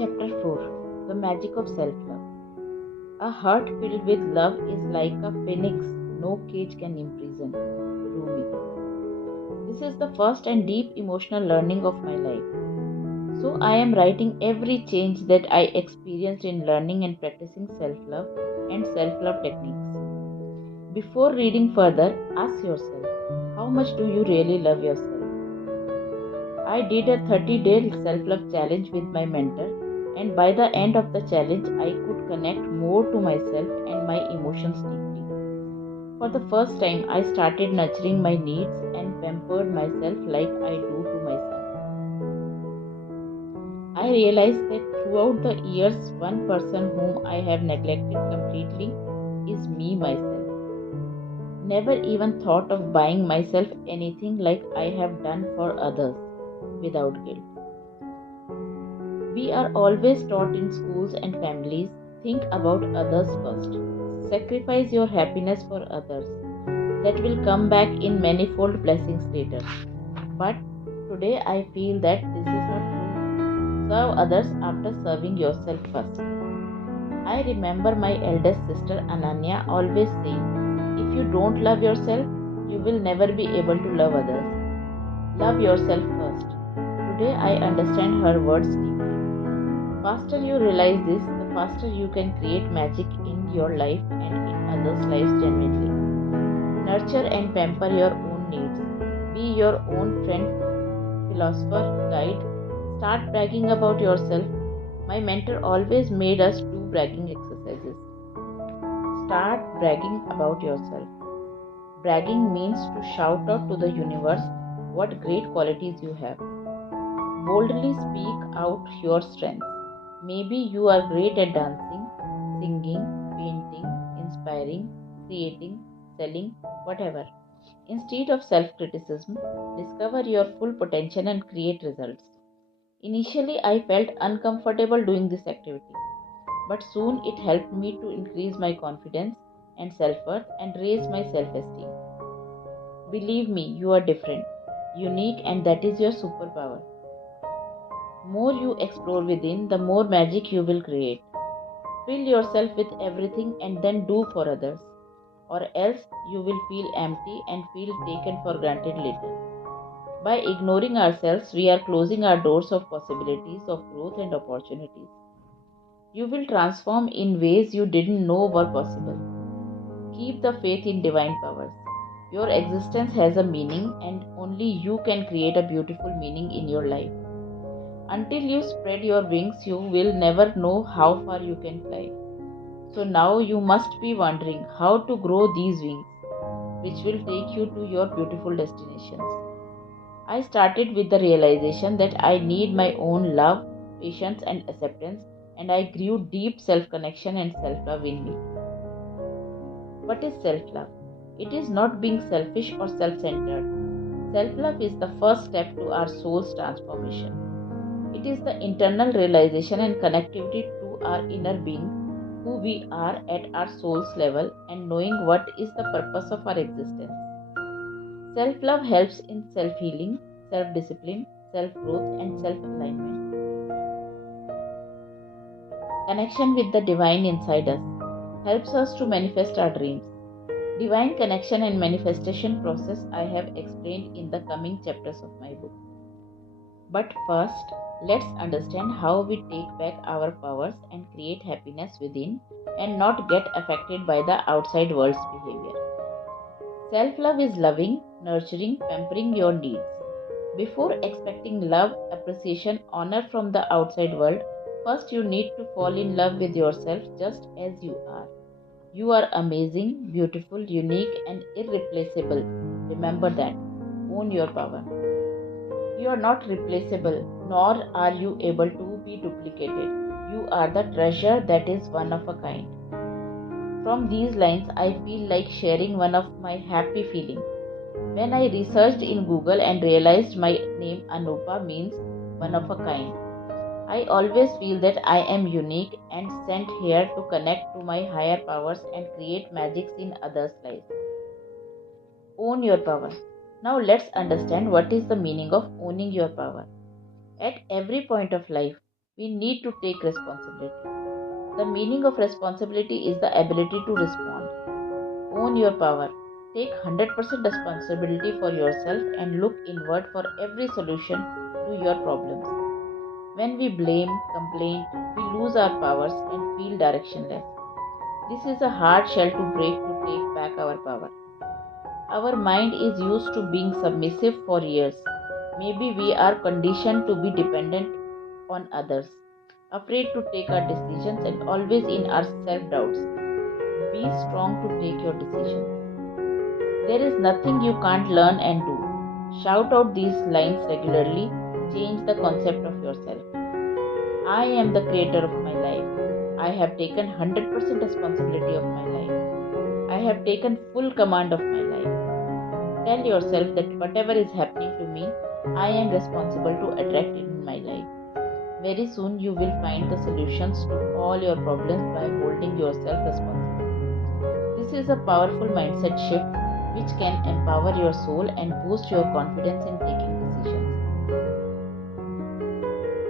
Chapter 4. The Magic of Self-Love. A heart filled with love is like a phoenix no cage can imprison. Rumi. This is the first and deep emotional learning of my life. So I am writing every change that I experienced in learning and practicing self-love and self-love techniques. Before reading further, ask yourself, how much do you really love yourself? I did a 30-day self-love challenge with my mentor, and by the end of the challenge, I could connect more to myself and my emotions deeply. For the first time, I started nurturing my needs and pampered myself like I do to myself. I realized that throughout the years, one person whom I have neglected completely is me myself. Never even thought of buying myself anything like I have done for others without guilt. We are always taught in schools and families, think about others first. Sacrifice your happiness for others. That will come back in manifold blessings later. But today I feel that this is not true. Serve others after serving yourself first. I remember my eldest sister Ananya always saying, if you don't love yourself, you will never be able to love others. Love yourself first. Today I understand her words deeply. Faster you realize this, the faster you can create magic in your life and in others' lives genuinely. Nurture and pamper your own needs. Be your own friend, philosopher, guide. Start bragging about yourself. My mentor always made us do bragging exercises. Start bragging about yourself. Bragging means to shout out to the universe what great qualities you have. Boldly speak out your strengths. Maybe you are great at dancing, singing, painting, inspiring, creating, selling, whatever. Instead of self-criticism, discover your full potential and create results. Initially, I felt uncomfortable doing this activity, but soon it helped me to increase my confidence and self-worth and raise my self-esteem. Believe me, you are different, unique, and that is your superpower. More you explore within, the more magic you will create. Fill yourself with everything and then do for others, or else you will feel empty and feel taken for granted later. By ignoring ourselves, we are closing our doors of possibilities of growth and opportunities. You will transform in ways you didn't know were possible. Keep the faith in divine powers. Your existence has a meaning, and only you can create a beautiful meaning in your life. Until you spread your wings, you will never know how far you can fly. So now you must be wondering how to grow these wings, which will take you to your beautiful destinations. I started with the realization that I need my own love, patience, and acceptance, and I grew deep self connection and self love in me. What is self love? It is not being selfish or self centered. Self love is the first step to our soul's transformation. It is the internal realization and connectivity to our inner being, who we are at our soul's level, and knowing what is the purpose of our existence. Self-love helps in self-healing, self-discipline, self-growth, and self-alignment. Connection with the divine inside us helps us to manifest our dreams. Divine connection and manifestation process I have explained in the coming chapters of my book. But first, let's understand how we take back our powers and create happiness within and not get affected by the outside world's behavior. Self-love is loving, nurturing, pampering your needs. Before expecting love, appreciation, honor from the outside world, first you need to fall in love with yourself just as you are. You are amazing, beautiful, unique, and irreplaceable. Remember that. Own your power. You are not replaceable, nor are you able to be duplicated. You are the treasure that is one of a kind. From these lines, I feel like sharing one of my happy feelings. When I researched in Google and realized my name Anupa means one of a kind, I always feel that I am unique and sent here to connect to my higher powers and create magics in others' lives. Own your power. Now let's understand what is the meaning of owning your power. At every point of life, we need to take responsibility. The meaning of responsibility is the ability to respond. Own your power. Take 100% responsibility for yourself and look inward for every solution to your problems. When we blame, complain, we lose our powers and feel directionless. This is a hard shell to break to take back our power. Our mind is used to being submissive for years. Maybe we are conditioned to be dependent on others, afraid to take our decisions and always in our self-doubts. Be strong to take your decisions. There is nothing you can't learn and do. Shout out these lines regularly. Change the concept of yourself. I am the creator of my life. I have taken 100% responsibility of my life. I have taken full command of my life. Tell yourself that whatever is happening to me, I am responsible to attract it in my life. Very soon you will find the solutions to all your problems by holding yourself responsible. This is a powerful mindset shift which can empower your soul and boost your confidence in taking decisions.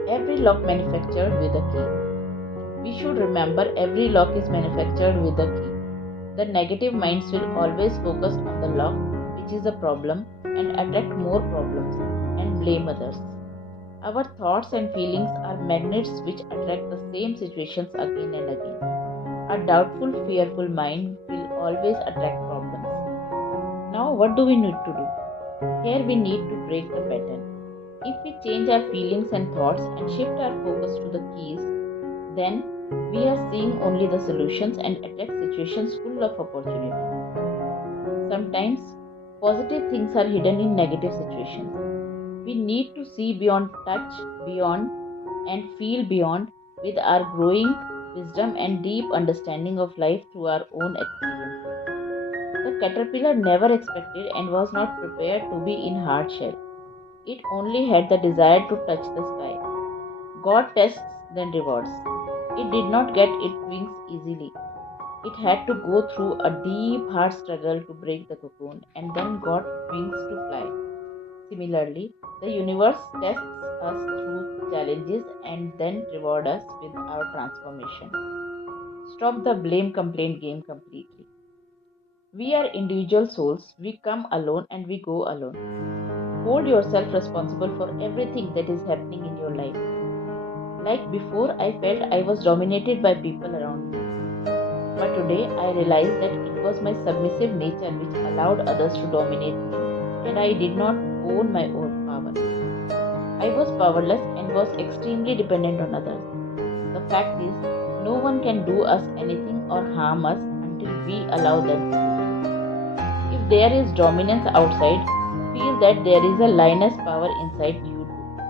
Every lock manufactured with a key. We should remember every lock is manufactured with a key. The negative minds will always focus on the lock, which is a problem, and attract more problems and blame others. Our thoughts and feelings are magnets which attract the same situations again and again. A doubtful, fearful mind will always attract problems. Now, what do we need to do? Here we need to break the pattern. If we change our feelings and thoughts and shift our focus to the keys, then we are seeing only the solutions and attract situations full of opportunity. Sometimes, positive things are hidden in negative situations. We need to see beyond, touch beyond, and feel beyond with our growing wisdom and deep understanding of life through our own experiences. The caterpillar never expected and was not prepared to be in hard shell. It only had the desire to touch the sky. God tests, then rewards. It did not get its wings easily. It had to go through a deep, hard struggle to break the cocoon and then got wings to fly. Similarly, the universe tests us through challenges and then rewards us with our transformation. Stop the blame complaint game completely. We are individual souls. We come alone and we go alone. Hold yourself responsible for everything that is happening in your life. Like before, I felt I was dominated by people around me. But today, I realized that it was my submissive nature which allowed others to dominate me, and I did not own my own power. I was powerless and was extremely dependent on others. The fact is, no one can do us anything or harm us until we allow them to do so. If there is dominance outside, feel that there is a lioness power inside you too.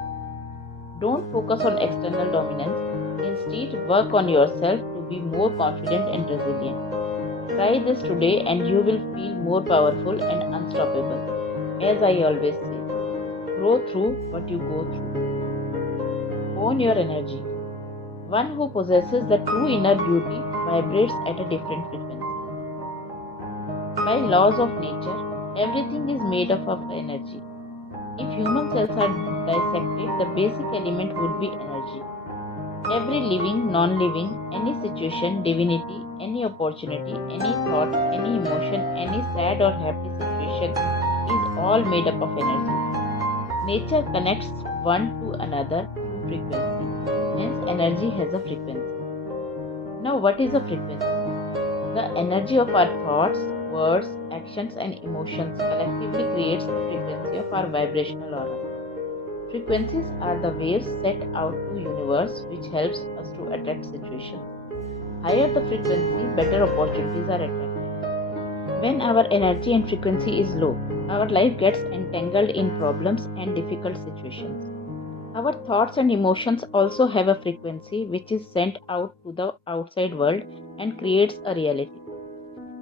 Don't focus on external dominance. Instead, work on yourself to be more confident and resilient. Try this today and you will feel more powerful and unstoppable. As I always say, grow through what you go through. Own your energy. One who possesses the true inner beauty vibrates at a different frequency. By laws of nature, everything is made up of energy. If human cells are dissected, the basic element would be energy. Every living, non-living, any situation, divinity, any opportunity, any thought, any emotion, any sad or happy situation is all made up of energy. Nature connects one to another through frequency. Hence, energy has a frequency. Now, what is a frequency? The energy of our thoughts, words, actions and emotions collectively creates the frequency of our vibrational aura. Frequencies are the waves set out to universe which helps us to attract situations. Higher the frequency, better opportunities are attracted. When our energy and frequency is low, our life gets entangled in problems and difficult situations. Our thoughts and emotions also have a frequency which is sent out to the outside world and creates a reality.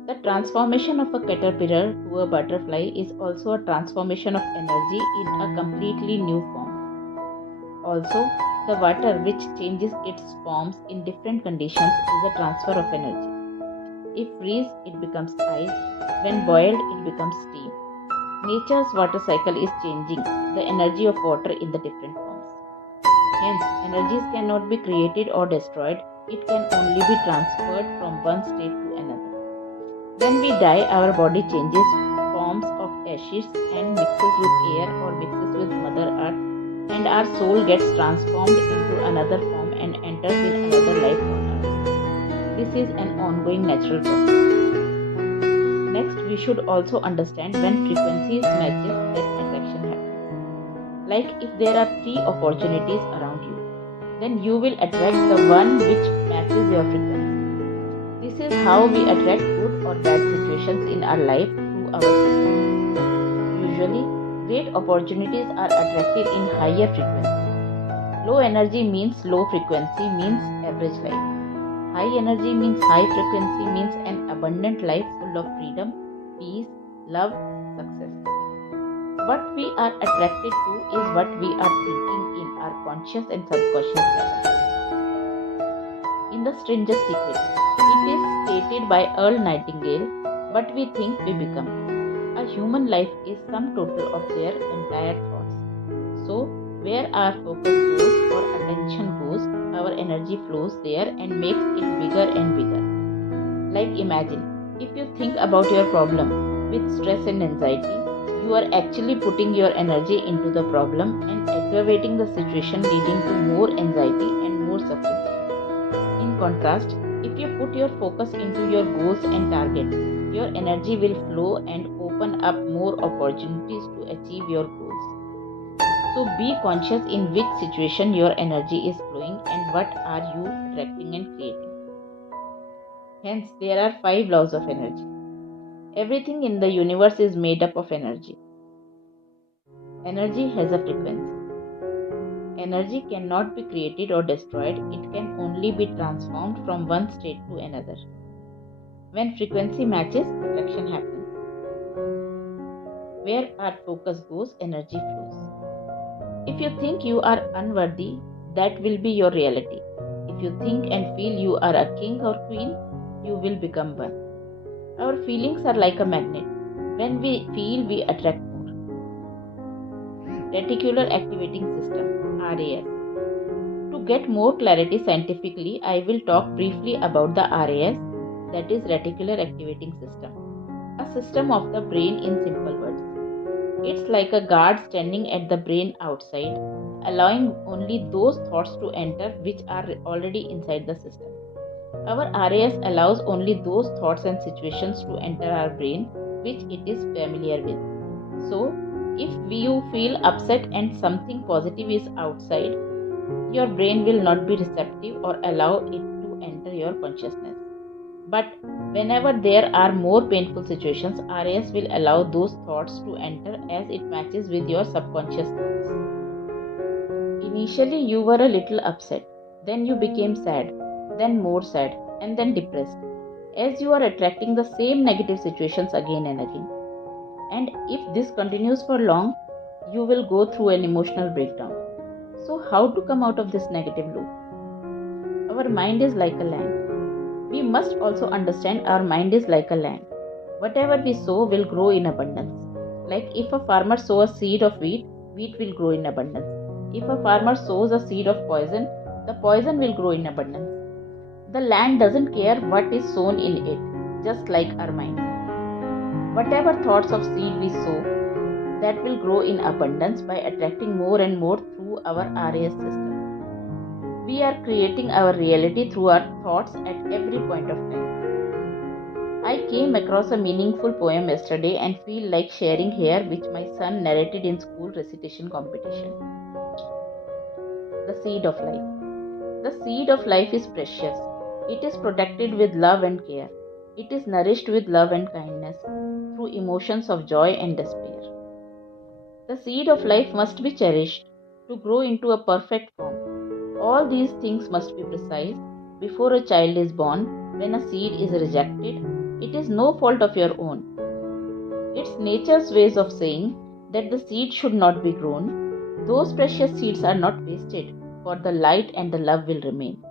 The transformation of a caterpillar to a butterfly is also a transformation of energy in a completely new form. Also, the water which changes its forms in different conditions is a transfer of energy. If freeze, it becomes ice. When boiled, it becomes steam. Nature's water cycle is changing the energy of water in the different forms. Hence, energies cannot be created or destroyed, it can only be transferred from one state to another. When we die, our body changes forms of ashes and mixes with air or mixes with Mother Earth, and our soul gets transformed into another form and enters in another life on earth. This is an ongoing natural process. Next, we should also understand when frequencies matches that attraction happens. Like if there are 3 opportunities around you, then you will attract the one which matches your frequency. This is how we attract good or bad situations in our life through our frequency. Usually, great opportunities are attracted in higher frequency. Low energy means low frequency means average life. High energy means high frequency means an abundant life full of freedom, peace, love, success. What we are attracted to is what we are thinking in our conscious and subconscious level. In The Strangest Secret, it is stated by Earl Nightingale, what we think we become. A human life is sum total of their entire thoughts. So, where our focus goes or attention goes, our energy flows there and makes it bigger and bigger. Like imagine, if you think about your problem with stress and anxiety, you are actually putting your energy into the problem and aggravating the situation, leading to more anxiety and more suffering. In contrast, if you put your focus into your goals and targets, your energy will flow and open up more opportunities to achieve your goals. So be conscious in which situation your energy is flowing and what are you attracting and creating. Hence, there are 5 laws of energy. Everything in the universe is made up of energy. Energy has a frequency. Energy cannot be created or destroyed, it can only be transformed from one state to another. When frequency matches, attraction happens. Where our focus goes, energy flows. If you think you are unworthy, that will be your reality. If you think and feel you are a king or queen, you will become one. Our feelings are like a magnet. When we feel, we attract more. Reticular Activating System, RAS. To get more clarity scientifically, I will talk briefly about the RAS, that is Reticular Activating System, a system of the brain in simple words. It's like a guard standing at the brain outside, allowing only those thoughts to enter which are already inside the system. Our RAS allows only those thoughts and situations to enter our brain which it is familiar with. So, if you feel upset and something positive is outside, your brain will not be receptive or allow it to enter your consciousness. But whenever there are more painful situations, RAS will allow those thoughts to enter as it matches with your subconscious thoughts. Initially, you were a little upset, then you became sad, then more sad, and then depressed, as you are attracting the same negative situations again and again. And if this continues for long, you will go through an emotional breakdown. So, how to come out of this negative loop? Our mind is like a land. We must also understand our mind is like a land. Whatever we sow will grow in abundance. Like if a farmer sows a seed of wheat, wheat will grow in abundance. If a farmer sows a seed of poison, the poison will grow in abundance. The land doesn't care what is sown in it, just like our mind. Whatever thoughts of seed we sow, that will grow in abundance by attracting more and more through our RAS system. We are creating our reality through our thoughts at every point of time. I came across a meaningful poem yesterday and feel like sharing here, which my son narrated in school recitation competition. The seed of life. The seed of life is precious. It is protected with love and care. It is nourished with love and kindness through emotions of joy and despair. The seed of life must be cherished to grow into a perfect form. All these things must be precise. Before a child is born, when a seed is rejected, it is no fault of your own. It's nature's ways of saying that the seed should not be grown. Those precious seeds are not wasted, for the light and the love will remain,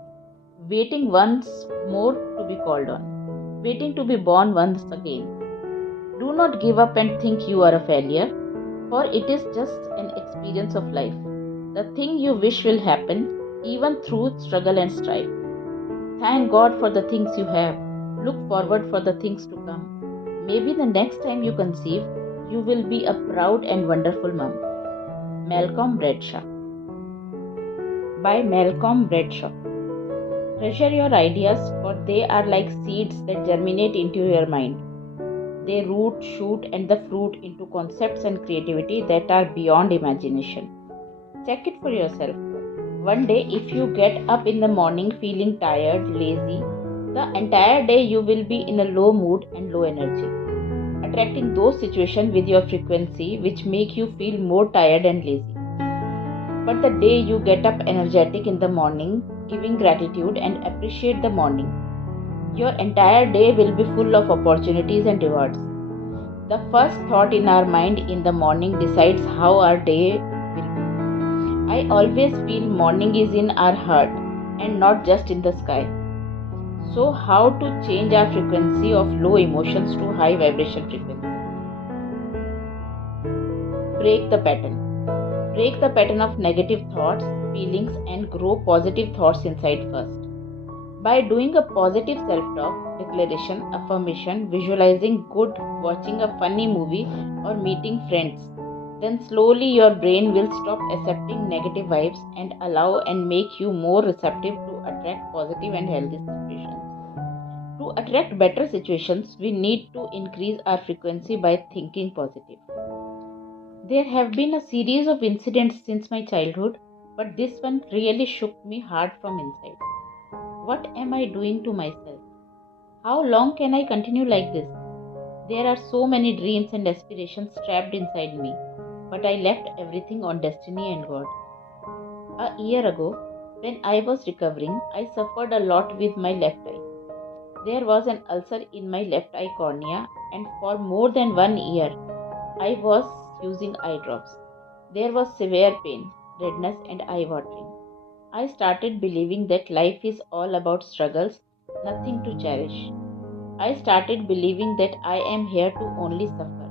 waiting once more to be called on, waiting to be born once again. Do not give up and think you are a failure, for it is just an experience of life. the thing you wish will happen, even through struggle and strife. Thank God for the things you have. Look forward for the things to come. Maybe the next time you conceive, you will be a proud and wonderful mom. Malcolm Bradshaw. By Malcolm Bradshaw. Treasure your ideas, for they are like seeds that germinate into your mind. They root, shoot, and the fruit into concepts and creativity that are beyond imagination. Check it for yourself. One day, if you get up in the morning feeling tired, lazy, the entire day you will be in a low mood and low energy, attracting those situations with your frequency which make you feel more tired and lazy. But the day you get up energetic in the morning, giving gratitude and appreciate the morning, your entire day will be full of opportunities and rewards. The first thought in our mind in the morning decides how our day will be. I always feel morning is in our heart and not just in the sky. So how to change our frequency of low emotions to high vibration frequency? Break the pattern. Break the pattern of negative thoughts, feelings, and grow positive thoughts inside first. By doing a positive self-talk, declaration, affirmation, visualizing good, watching a funny movie, or meeting friends, then slowly your brain will stop accepting negative vibes and allow and make you more receptive to attract positive and healthy situations. To attract better situations, we need to increase our frequency by thinking positive. There have been a series of incidents since my childhood, but this one really shook me hard from inside. What am I doing to myself? How long can I continue like this? There are so many dreams and aspirations trapped inside me, but I left everything on destiny and God. A year ago, when I was recovering, I suffered a lot with my left eye. There was an ulcer in my left eye cornea, and for more than 1 year, I was using eye drops. There was severe pain, redness, and eye watering. I started believing that life is all about struggles, nothing to cherish. I started believing that I am here to only suffer.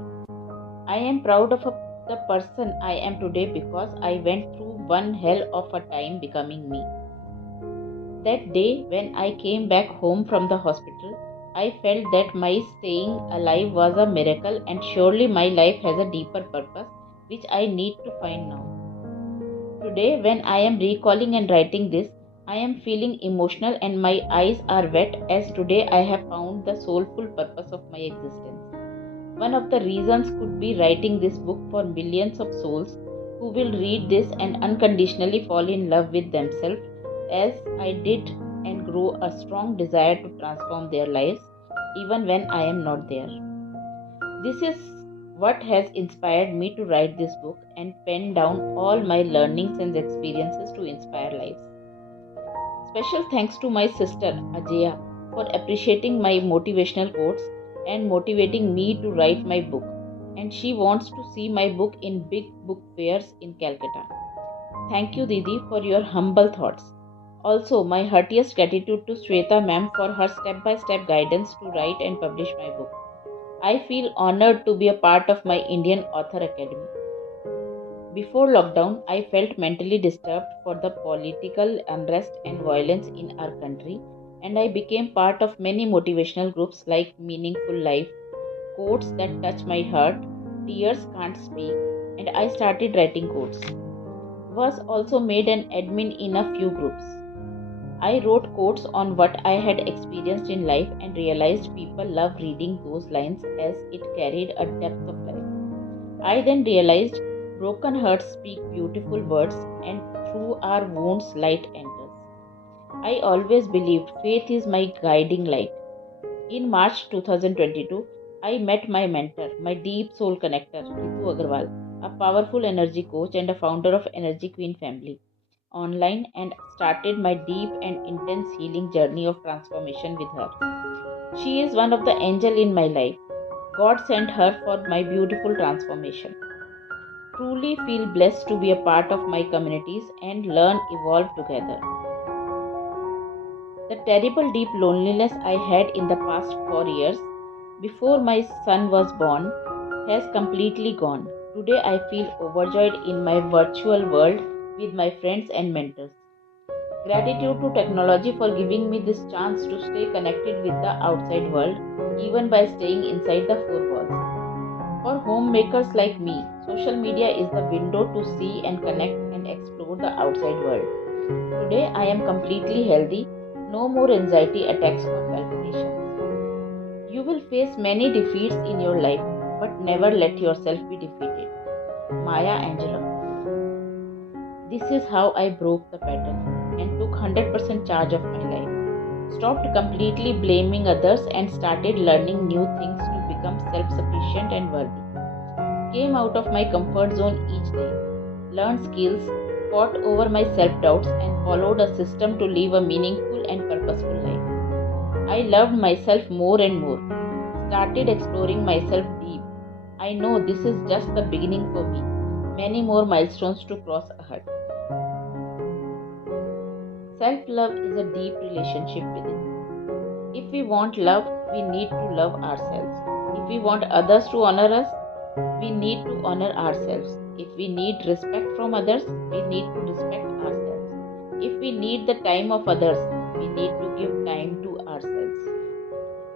I am proud of the person I am today because I went through one hell of a time becoming me. That day when I came back home from the hospital, I felt that my staying alive was a miracle and surely my life has a deeper purpose which I need to find now. Today, when I am recalling and writing this, I am feeling emotional and my eyes are wet as today I have found the soulful purpose of my existence. One of the reasons could be writing this book for millions of souls who will read this and unconditionally fall in love with themselves as I did and grow a strong desire to transform their lives even when I am not there. This is what has inspired me to write this book and pen down all my learnings and experiences to inspire lives. Special thanks to my sister Ajaya for appreciating my motivational quotes and motivating me to write my book, and she wants to see my book in big book fairs in Calcutta. Thank you Didi for your humble thoughts. Also, my heartiest gratitude to Shweta ma'am for her step-by-step guidance to write and publish my book. I feel honored to be a part of my Indian Author Academy. Before lockdown, I felt mentally disturbed for the political unrest and violence in our country, and I became part of many motivational groups like Meaningful Life, Quotes That Touch My Heart, Tears Can't Speak, and I started writing quotes. Was also made an admin in a few groups. I wrote quotes on what I had experienced in life and realized people love reading those lines as it carried a depth of life. I then realized broken hearts speak beautiful words and through our wounds light enters. I always believed faith is my guiding light. In March 2022, I met my mentor, my deep soul connector, Ritu Agarwal, a powerful energy coach and a founder of Energy Queen family, online and started my deep and intense healing journey of transformation with her. She is one of the angels in my life. God sent her for my beautiful transformation. Truly feel blessed to be a part of my communities and learn, evolve together. The terrible deep loneliness I had in the past 4 years before my son was born has completely gone. Today I feel overjoyed in my virtual world with my friends and mentors. Gratitude to technology for giving me this chance to stay connected with the outside world, even by staying inside the four walls. For homemakers like me, social media is the window to see and connect and explore the outside world. Today I am completely healthy, no more anxiety attacks or palpitations. You will face many defeats in your life, but never let yourself be defeated. Maya Angelou. This is how I broke the pattern and took 100% charge of my life. Stopped completely blaming others and started learning new things to become self-sufficient and worthy. Came out of my comfort zone each day, learned skills, fought over my self-doubts and followed a system to live a meaningful and purposeful life. I loved myself more and more, started exploring myself deep. I know this is just the beginning for me, many more milestones to cross ahead. Self-love is a deep relationship within. If we want love, we need to love ourselves. If we want others to honor us, we need to honor ourselves. If we need respect from others, we need to respect ourselves. If we need the time of others, we need to give time to ourselves.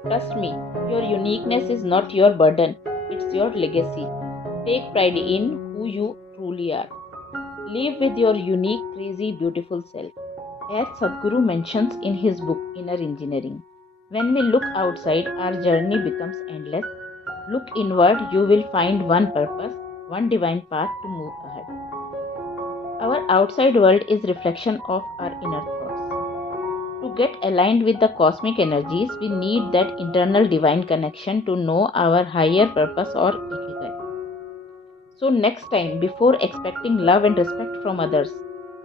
Trust me, your uniqueness is not your burden, it's your legacy. Take pride in who you truly are. Live with your unique, crazy, beautiful self. As Sadhguru mentions in his book Inner Engineering, when we look outside, our journey becomes endless. Look inward, you will find one purpose, one divine path to move ahead. Our outside world is reflection of our inner thoughts. To get aligned with the cosmic energies, we need that internal divine connection to know our higher purpose or ikigai. So next time, before expecting love and respect from others,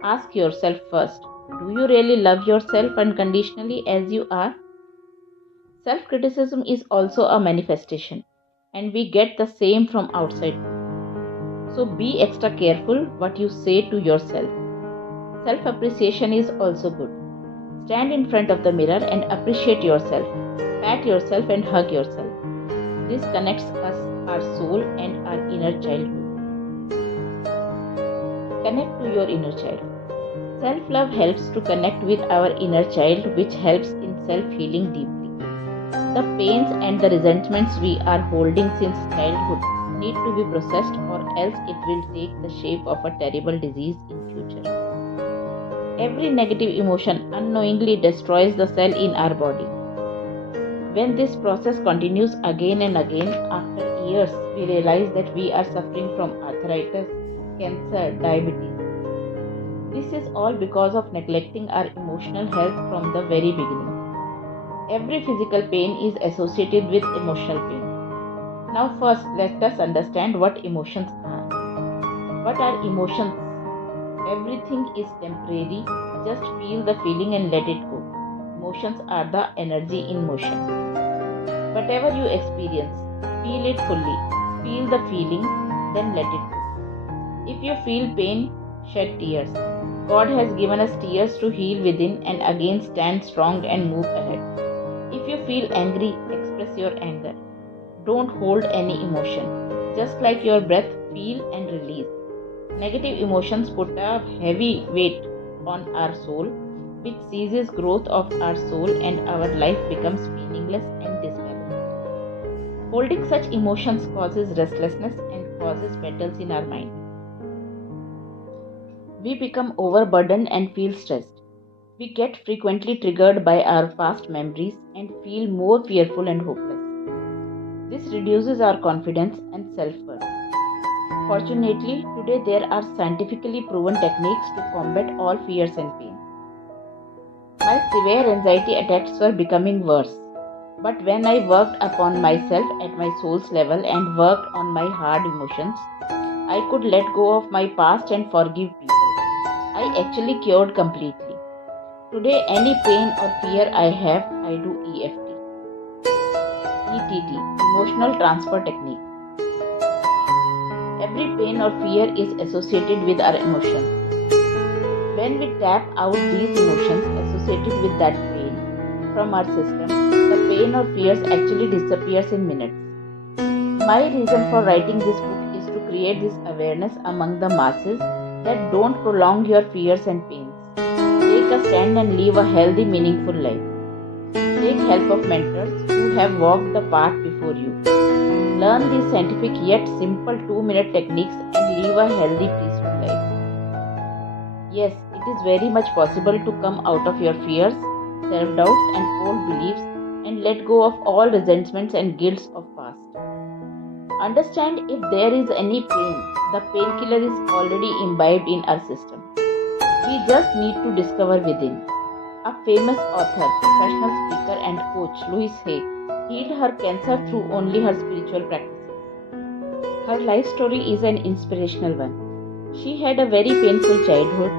ask yourself first, do you really love yourself unconditionally as you are? Self-criticism is also a manifestation, and we get the same from outside. So be extra careful what you say to yourself. Self-appreciation is also good. Stand in front of the mirror and appreciate yourself. Pat yourself and hug yourself. This connects us, our soul and our inner childhood. Connect to your inner child. Self-love helps to connect with our inner child, which helps in self-healing deeply. The pains and the resentments we are holding since childhood need to be processed, or else it will take the shape of a terrible disease in future. Every negative emotion unknowingly destroys the cell in our body. When this process continues again and again, after years, we realize that we are suffering from arthritis, cancer, diabetes. This is all because of neglecting our emotional health from the very beginning. Every physical pain is associated with emotional pain. Now first, let us understand what emotions are. What are emotions? Everything is temporary. Just feel the feeling and let it go. Emotions are the energy in motion. Whatever you experience, feel it fully. Feel the feeling, then let it go. If you feel pain, shed tears. God has given us tears to heal within and again stand strong and move ahead. If you feel angry, express your anger. Don't hold any emotion. Just like your breath, feel and release. Negative emotions put a heavy weight on our soul, which ceases growth of our soul and our life becomes meaningless and disbalanced. Holding such emotions causes restlessness and causes battles in our mind. We become overburdened and feel stressed. We get frequently triggered by our past memories and feel more fearful and hopeless. This reduces our confidence and self-worth. Fortunately, today there are scientifically proven techniques to combat all fears and pains. My severe anxiety attacks were becoming worse. But when I worked upon myself at my soul's level and worked on my hard emotions, I could let go of my past and forgive people. I actually cured completely. Today, any pain or fear I have, I do EFT. ETT, Emotional Transfer Technique. Every pain or fear is associated with our emotions. When we tap out these emotions associated with that pain from our system, the pain or fears actually disappears in minutes. My reason for writing this book is to create this awareness among the masses that don't prolong your fears and pains. Take a stand and live a healthy, meaningful life. Take help of mentors who have walked the path before you. Learn these scientific yet simple 2-minute techniques and live a healthy, peaceful life. Yes, it is very much possible to come out of your fears, self-doubts and old beliefs and let go of all resentments and guilts of past. Understand, if there is any pain, the painkiller is already imbibed in our system. We just need to discover within. A famous author, professional speaker and coach, Louise Hay, healed her cancer through only her spiritual practices. Her life story is an inspirational one. She had a very painful childhood,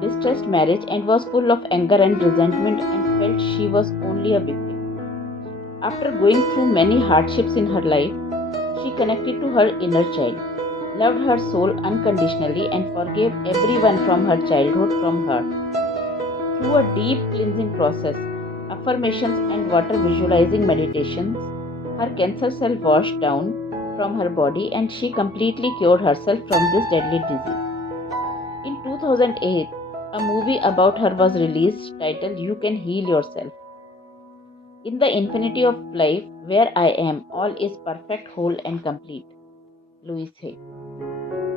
distressed marriage and was full of anger and resentment and felt she was only a victim. After going through many hardships in her life, she connected to her inner child, loved her soul unconditionally and forgave everyone from her childhood from her. Through a deep cleansing process, affirmations and water visualizing meditations, her cancer cell washed down from her body and she completely cured herself from this deadly disease. In 2008, a movie about her was released titled You Can Heal Yourself. In the infinity of life, where I am, all is perfect, whole and complete. Louise Hay.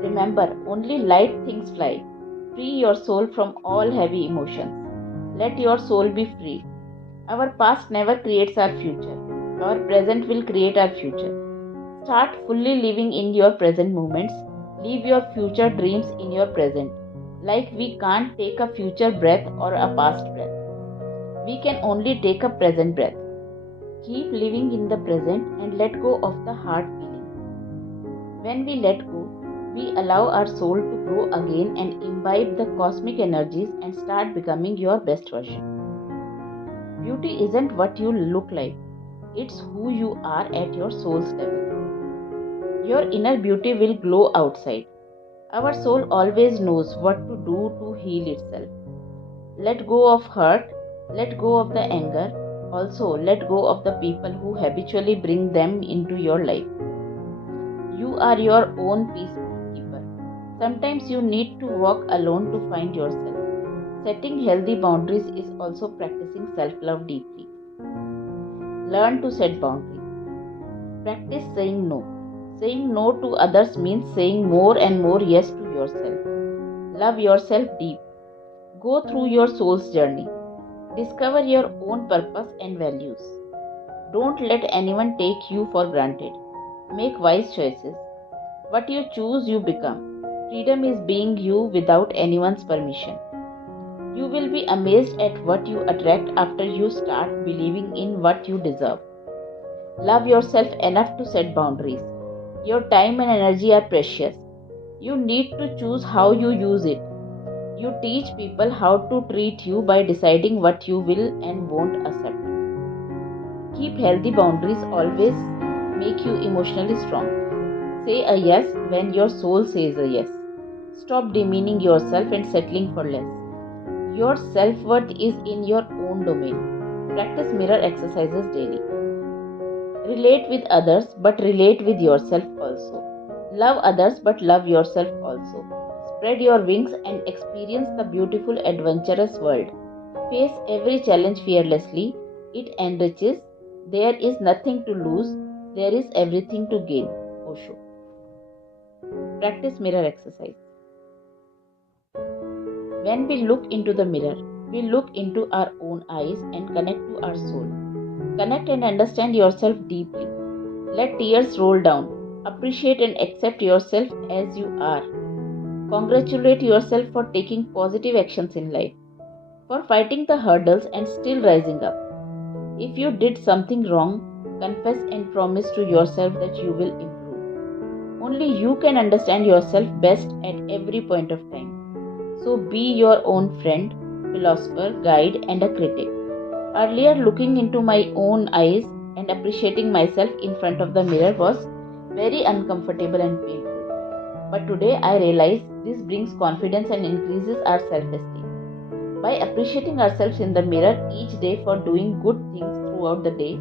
Remember, only light things fly. Free your soul from all heavy emotions. Let your soul be free. Our past never creates our future. Our present will create our future. Start fully living in your present moments. Leave your future dreams in your present. Like we can't take a future breath or a past breath. We can only take a present breath. Keep living in the present and let go of the hard feeling. When we let go, we allow our soul to grow again and imbibe the cosmic energies and start becoming your best version. Beauty isn't what you look like, it's who you are at your soul's level. Your inner beauty will glow outside. Our soul always knows what to do to heal itself. Let go of hurt, let go of the anger, also let go of the people who habitually bring them into your life. You are your own peacekeeper. Sometimes you need to walk alone to find yourself. Setting healthy boundaries is also practicing self-love deeply. Learn to set boundaries. Practice saying no. Saying no to others means saying more and more yes to yourself. Love yourself deep. Go through your soul's journey. Discover your own purpose and values. Don't let anyone take you for granted. Make wise choices. What you choose, you become. Freedom is being you without anyone's permission. You will be amazed at what you attract after you start believing in what you deserve. Love yourself enough to set boundaries. Your time and energy are precious. You need to choose how you use it. You teach people how to treat you by deciding what you will and won't accept. Keep healthy boundaries always make you emotionally strong. Say a yes when your soul says a yes. Stop demeaning yourself and settling for less. Your self-worth is in your own domain. Practice mirror exercises daily. Relate with others but relate with yourself also. Love others but love yourself also. Spread your wings and experience the beautiful, adventurous world. Face every challenge fearlessly. It enriches. There is nothing to lose. There is everything to gain. Osho. Practice mirror exercise. When we look into the mirror, we look into our own eyes and connect to our soul. Connect and understand yourself deeply. Let tears roll down. Appreciate and accept yourself as you are. Congratulate yourself for taking positive actions in life, for fighting the hurdles and still rising up. If you did something wrong, confess and promise to yourself that you will improve. Only you can understand yourself best at every point of time. So be your own friend, philosopher, guide and a critic. Earlier, looking into my own eyes and appreciating myself in front of the mirror was very uncomfortable and painful. But today I realize this brings confidence and increases our self-esteem. By appreciating ourselves in the mirror each day for doing good things throughout the day,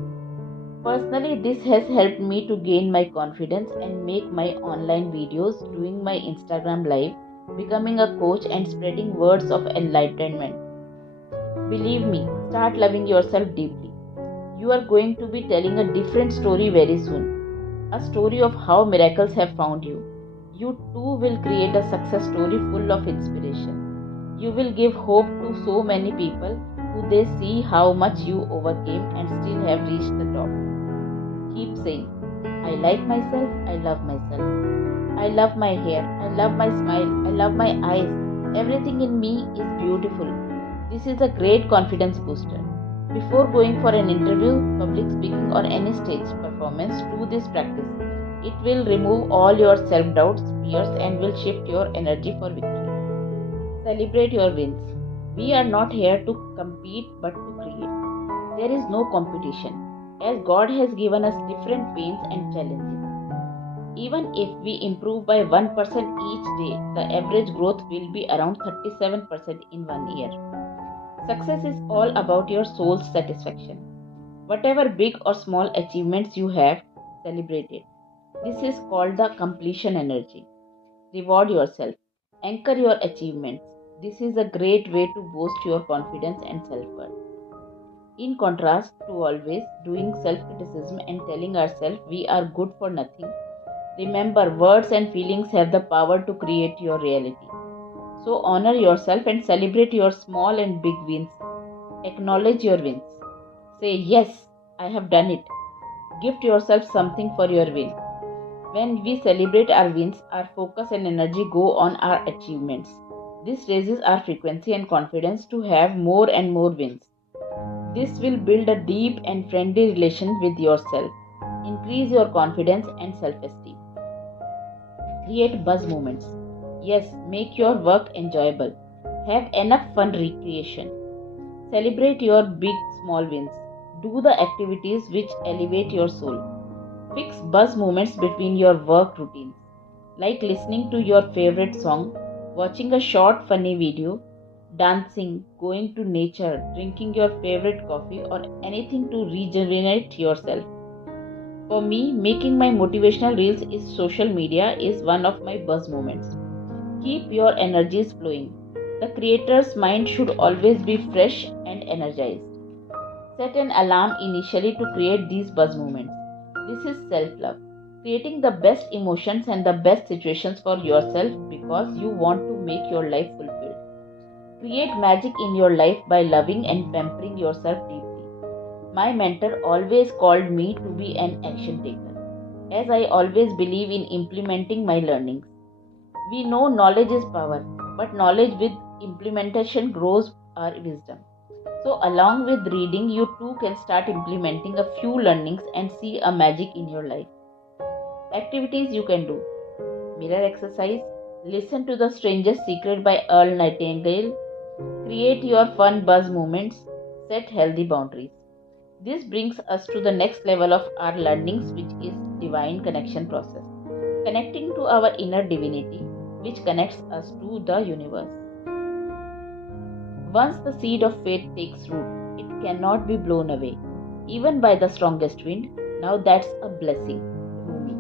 personally this has helped me to gain my confidence and make my online videos, doing my Instagram live, becoming a coach, and spreading words of enlightenment. Believe me, start loving yourself deeply. You are going to be telling a different story very soon. A story of how miracles have found you. You too will create a success story full of inspiration. You will give hope to so many people who they see how much you overcame and still have reached the top. Keep saying, I like myself, I love myself. I love my hair, I love my smile, I love my eyes. Everything in me is beautiful. This is a great confidence booster. Before going for an interview, public speaking, or any stage performance, do this practice. It will remove all your self-doubts, fears, and will shift your energy for victory. Celebrate your wins. We are not here to compete but to create. There is no competition, as God has given us different pains and challenges. Even if we improve by 1% each day, the average growth will be around 37% in 1 year. Success is all about your soul's satisfaction. Whatever big or small achievements you have, celebrate it. This is called the completion energy. Reward yourself. Anchor your achievements. This is a great way to boost your confidence and self-worth. In contrast to always doing self-criticism and telling ourselves we are good for nothing, remember words and feelings have the power to create your reality. So honor yourself and celebrate your small and big wins. Acknowledge your wins. Say, yes, I have done it. Gift yourself something for your win. When we celebrate our wins, our focus and energy go on our achievements. This raises our frequency and confidence to have more and more wins. This will build a deep and friendly relation with yourself. Increase your confidence and self-esteem. Create buzz moments. Yes, make your work enjoyable. Have enough fun recreation. Celebrate your big small wins. Do the activities which elevate your soul. Fix buzz moments between your work routines, like listening to your favorite song, watching a short funny video, dancing, going to nature, drinking your favorite coffee, or anything to rejuvenate yourself. For me, making my motivational reels is social media is one of my buzz moments. Keep your energies flowing. The creator's mind should always be fresh and energized. Set an alarm initially to create these buzz moments. This is self-love. Creating the best emotions and the best situations for yourself because you want to make your life fulfilled. Create magic in your life by loving and pampering yourself deeply. My mentor always called me to be an action taker, as I always believe in implementing my learnings. We know knowledge is power, but knowledge with implementation grows our wisdom. So along with reading, you too can start implementing a few learnings and see a magic in your life. Activities you can do. Mirror exercise. Listen to The Strangest Secret by Earl Nightingale. Create your fun buzz moments. Set healthy boundaries. This brings us to the next level of our learnings, which is divine connection process. Connecting to our inner divinity, which connects us to the universe. Once the seed of faith takes root, it cannot be blown away, even by the strongest wind. Now that's a blessing. Rumi.